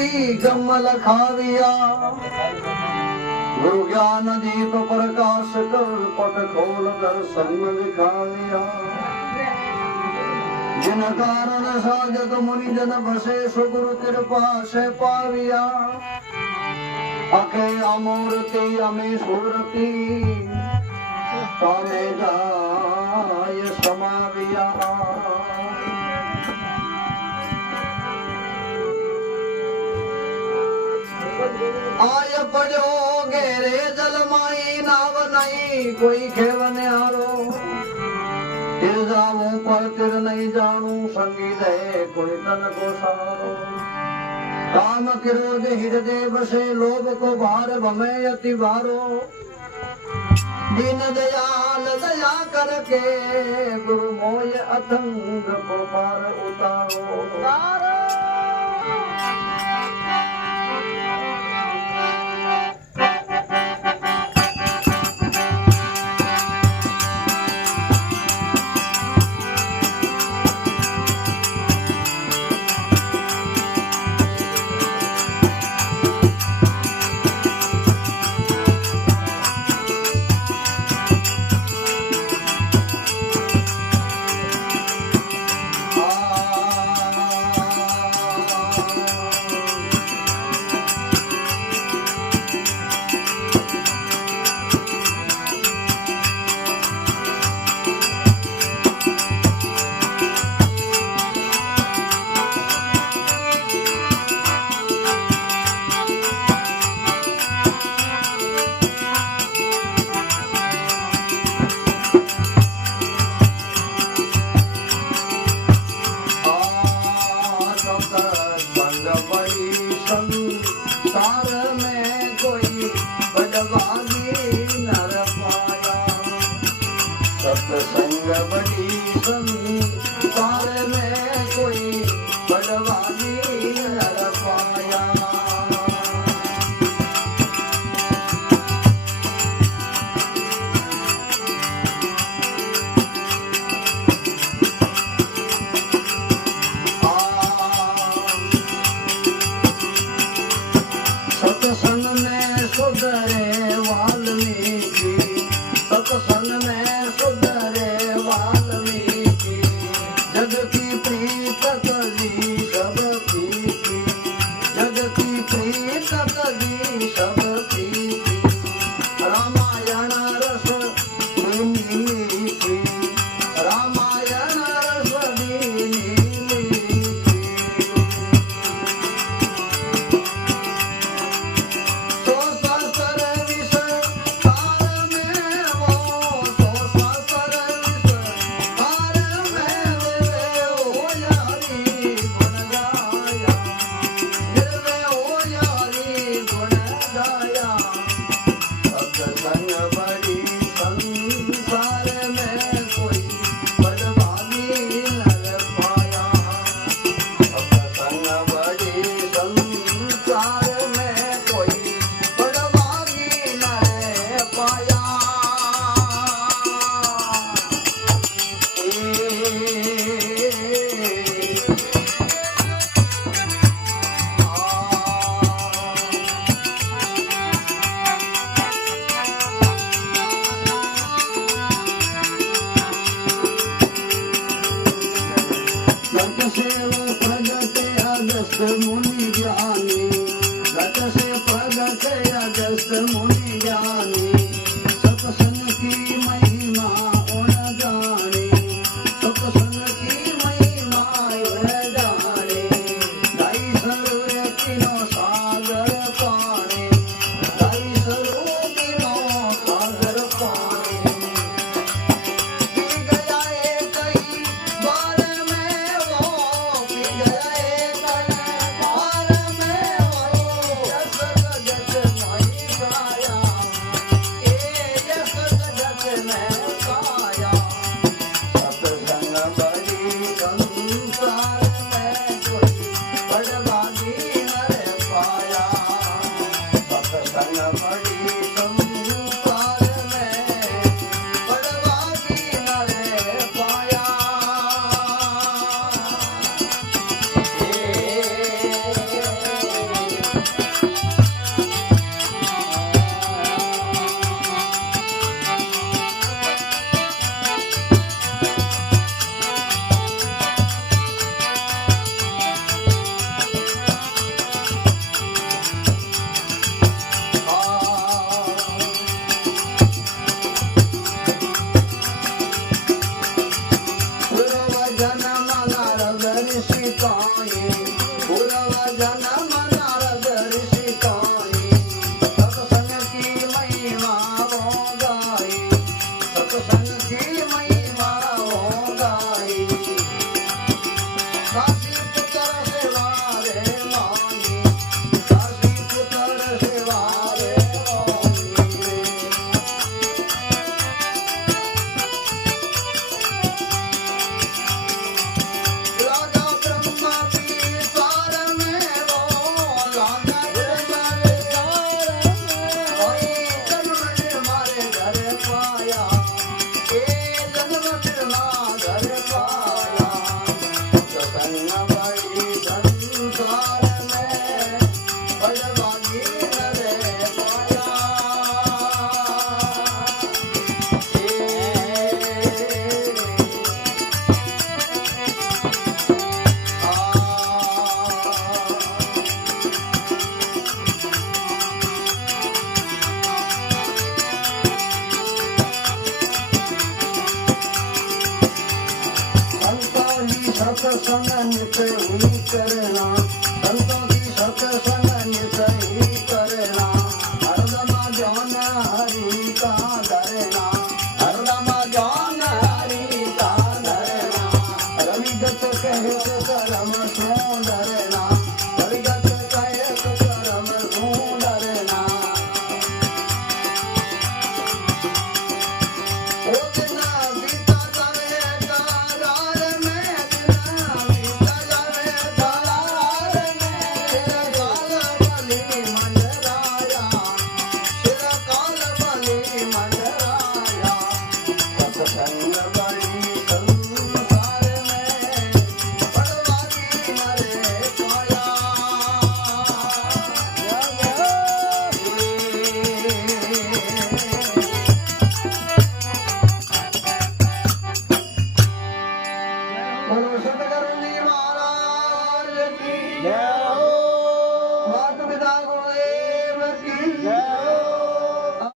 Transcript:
कमल खाविया गुरु ज्ञान दीप प्रकाश कर पट खोल दर्शन दिखाविया जिन कारण साजत मुनि जन बसे सुगुरु कृपा से पाविया अखे अमूर्ति अमी सूरती तमे जाय समाविया आय पड़ो गेरे जल माई नाव नहीं कोई खेवने आरो तिर जाऊं पर तिर नहीं जानू संगीत है कोई तन को सारो काम क्रोध हृदय बसे लोभ को भार भमे अति भारो दीन दयाल दया करके गुरु मोय अथंग को पार उतारो सत्संग नित्य ही करना, संतों की सत्संग नित्य ही करना, हरदम ध्यान हरि का